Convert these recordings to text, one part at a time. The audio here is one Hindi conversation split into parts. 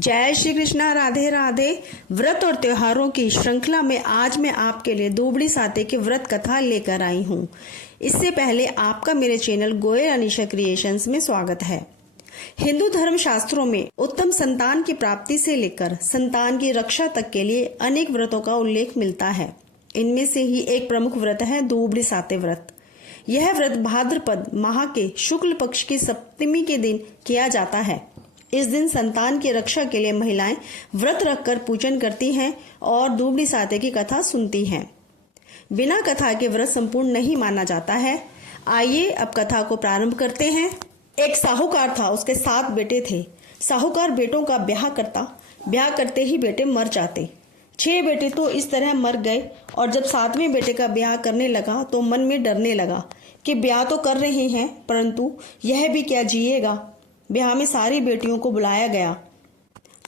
जय श्री कृष्णा, राधे राधे। व्रत और त्योहारों की श्रृंखला में आज मैं आपके लिए दुबड़ी साते की व्रत कथा लेकर आई हूँ। इससे पहले आपका मेरे चैनल गोयल अनीशा क्रिएशंस में स्वागत है। हिंदू धर्म शास्त्रों में उत्तम संतान की प्राप्ति से लेकर संतान की रक्षा तक के लिए अनेक व्रतों का उल्लेख मिलता है। इनमें से ही एक प्रमुख व्रत है दुबड़ी साते व्रत। यह व्रत भाद्रपद माह के शुक्ल पक्ष की सप्तमी के दिन किया जाता है। इस दिन संतान की रक्षा के लिए महिलाएं व्रत रखकर पूजन करती हैं और दुबड़ी साते की कथा सुनती हैं। बिना कथा के व्रत संपूर्ण नहीं माना जाता है। आइए अब कथा को प्रारंभ करते हैं। एक साहूकार था, उसके 7 बेटे थे। साहूकार बेटों का ब्याह करता, ब्याह करते ही बेटे मर जाते। 6 बेटे तो इस तरह मर गए और जब 7वें बेटे का ब्याह करने लगा तो मन में डरने लगा कि ब्याह तो कर रहे हैं परंतु यह भी क्या जिएगा। ब्याह में सारी बेटियों को बुलाया गया।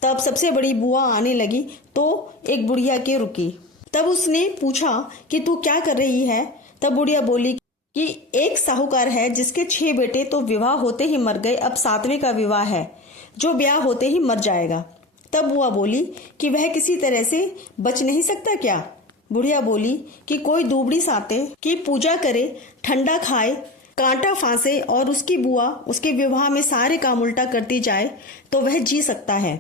तब सबसे बड़ी बुआ आने लगी तो एक बुढ़िया के रुकी। तब उसने पूछा कि तू क्या कर रही है। तब बुढ़िया बोली कि एक साहूकार है जिसके 6 बेटे तो विवाह होते ही मर गए, अब 7वें का विवाह है जो ब्याह होते ही मर जाएगा। तब बुआ बोली कि वह किसी तरह से बच नहीं सकता क्या। बुढ़िया बोली कि कोई दुबड़ी साते की पूजा करे, ठंडा खाए, कांटा फांसे और उसकी बुआ उसके विवाह में सारे काम उल्टा करती जाए तो वह जी सकता है,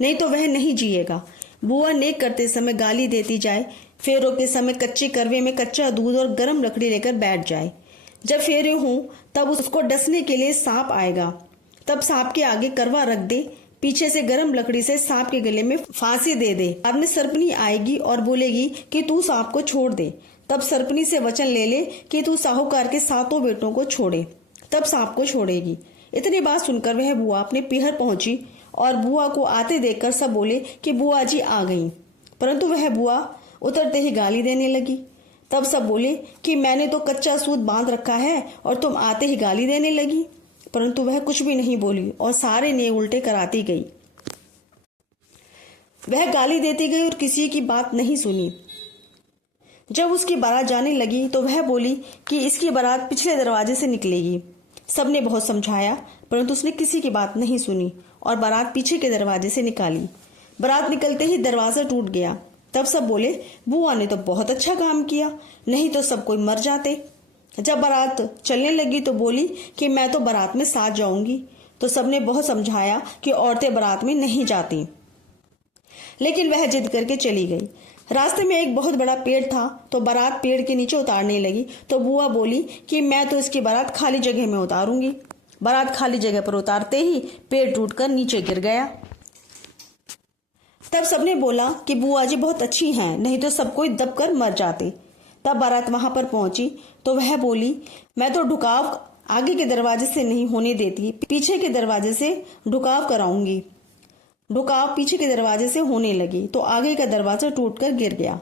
नहीं तो वह नहीं जिएगा। बुआ नेक करते समय गाली देती जाए, फेरों के समय कच्चे करवे में कच्चा दूध और गर्म लकड़ी लेकर बैठ जाए। जब फेरे हों तब उसको डसने के लिए सांप आएगा, तब सांप के आगे करवा रख दे, पीछे से गर्म लकड़ी से सांप के गले में फांसी दे दे। बाद में सर्पनी आएगी और बोलेगी कि तू सांप को छोड़ दे। तब सर्पनी से वचन ले ले कि तू साहूकार के 7 बेटों को छोड़े, तब सांप को छोड़ेगी। इतनी बात सुनकर वह बुआ अपने पीहर पहुंची और बुआ को आते देखकर सब बोले कि बुआ जी आ गई, परंतु वह बुआ उतरते ही गाली देने लगी। तब सब बोले कि मैंने तो कच्चा सूत बांध रखा है और तुम आते ही गाली देने लगी, परंतु वह कुछ भी नहीं बोली और सारे नियम उल्टे कराती गई। वह गाली देती गई और किसी की बात नहीं सुनी। जब उसकी बारात जाने लगी तो वह बोली कि इसकी बारात पिछले दरवाजे से निकलेगी। सबने बहुत समझाया परंतु उसने किसी की बात नहीं सुनी और बारात पीछे के दरवाजे से निकाली। बारात निकलते ही दरवाजा टूट गया। तब सब बोले बुआ ने तो बहुत अच्छा काम किया, नहीं तो सब कोई मर जाते। जब बारात चलने लगी तो बोली कि मैं तो बारात में साथ जाऊंगी। तो सबने बहुत समझाया कि औरतें बारात में नहीं जाती, लेकिन वह जिद करके चली गई। रास्ते में एक बहुत बड़ा पेड़ था तो बारात पेड़ के नीचे उतारने लगी तो बुआ बोली कि मैं तो इसकी बारात खाली जगह में उतारूंगी। बारात खाली जगह पर उतारते ही पेड़ टूटकर नीचे गिर गया। तब सबने बोला कि बुआ जी बहुत अच्छी हैं, नहीं तो सब कोई दब कर मर जाते। तब बारात वहां पर पहुंची तो वह बोली मैं तो ढुकाव आगे के दरवाजे से नहीं होने देती, पीछे के दरवाजे से ढुकाव कराऊंगी। ढुकाव पीछे के दरवाजे से होने लगी तो आगे का दरवाजा टूटकर गिर गया।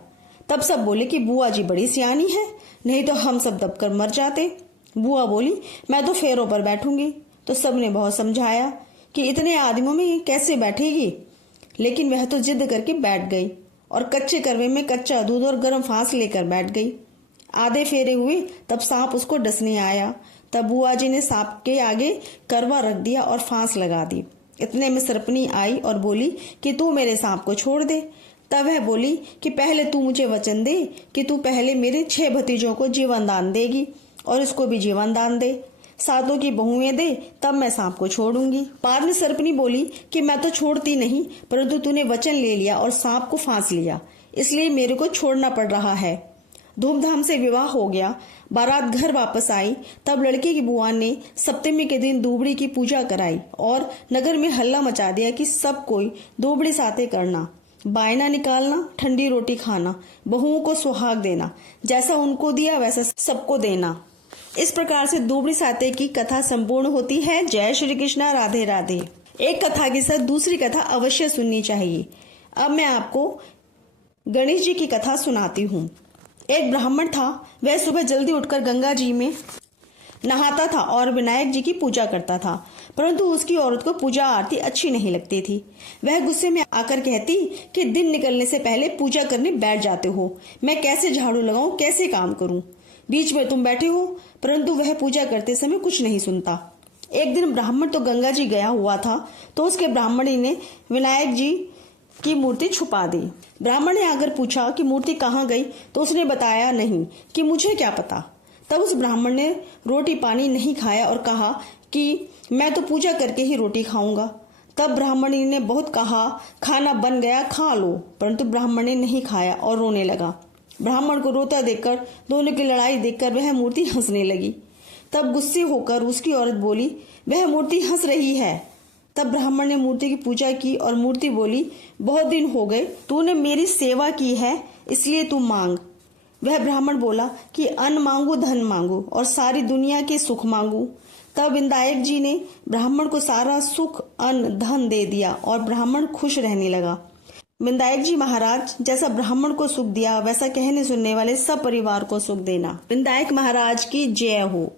तब सब बोले कि बुआ जी बड़ी सियानी है, नहीं तो हम सब दबकर मर जाते। बुआ बोली मैं तो फेरों पर बैठूंगी। तो सबने बहुत समझाया कि इतने आदमियों में कैसे बैठेगी, लेकिन वह तो जिद करके बैठ गई और कच्चे करवे में कच्चा दूध और गर्म फांस लेकर बैठ गई। आधे फेरे हुए तब सांप उसको डसने आया। तब बुआ जी ने सांप के आगे करवा रख दिया और फांस लगा दी। इतने में सर्पनी आई और बोली कि तू मेरे सांप को छोड़ दे। तब वह बोली कि पहले तू मुझे वचन दे कि तू पहले मेरे 6 भतीजों को जीवन दान देगी और इसको भी जीवन दान दे, 7 की बहुएं दे, तब मैं सांप को छोड़ूंगी। बाद में सर्पनी बोली कि मैं तो छोड़ती नहीं, परंतु तूने वचन ले लिया और सांप को फांस लिया, इसलिए मेरे को छोड़ना पड़ रहा है। धूमधाम से विवाह हो गया। बारात घर वापस आई। तब लड़के की बुआ ने सप्तमी के दिन दुबड़ी की पूजा कराई और नगर में हल्ला मचा दिया कि सब कोई दुबड़ी साते करना, बायना निकालना, ठंडी रोटी खाना, बहुओं को सुहाग देना, जैसा उनको दिया वैसा सबको देना। इस प्रकार से दुबड़ी साते की कथा संपूर्ण होती है। जय श्री कृष्णा, राधे राधे। एक कथा के साथ दूसरी कथा अवश्य सुननी चाहिए। अब मैं आपको गणेश जी की कथा सुनाती हूँ। एक ब्राह्मण था, वह सुबह जल्दी उठकर गंगा जी में नहाता था और विनायक जी की पूजा करता था, परंतु उसकी औरत को पूजा आरती अच्छी नहीं लगती थी। वह गुस्से में आकर कहती कि दिन निकलने से पहले पूजा करने बैठ जाते हो, मैं कैसे झाड़ू लगाऊं, कैसे काम करूं, बीच में तुम बैठे हो। परंतु वह पूजा करते समय कुछ नहीं सुनता। एक दिन ब्राह्मण तो गंगा जी गया हुआ था, तो उसके ब्राह्मणी ने विनायक जी की मूर्ति छुपा दी। ब्राह्मण ने आकर पूछा कि मूर्ति कहाँ गई, तो उसने बताया नहीं कि मुझे क्या पता। तब उस ब्राह्मण ने रोटी पानी नहीं खाया और कहा कि मैं तो पूजा करके ही रोटी खाऊंगा। तब ब्राह्मणी ने बहुत कहा, खाना बन गया, खा लो, परंतु ब्राह्मण ने नहीं खाया और रोने लगा। ब्राह्मण को रोता देखकर, दोनों की लड़ाई देखकर वह मूर्ति हंसने लगी। तब गुस्से होकर उसकी औरत बोली, वह मूर्ति हंस रही है। तब ब्राह्मण ने मूर्ति की पूजा की और मूर्ति बोली, बहुत दिन हो गए तूने मेरी सेवा की है, इसलिए तू मांग। वह ब्राह्मण बोला कि अन्न मांगू, धन मांगू और सारी दुनिया के सुख मांगू। तब विनायक जी ने ब्राह्मण को सारा सुख, अन्न, धन दे दिया और ब्राह्मण खुश रहने लगा। विनायक जी महाराज, जैसा ब्राह्मण को सुख दिया, वैसा कहने सुनने वाले सब परिवार को सुख देना। विनायक महाराज की जय हो।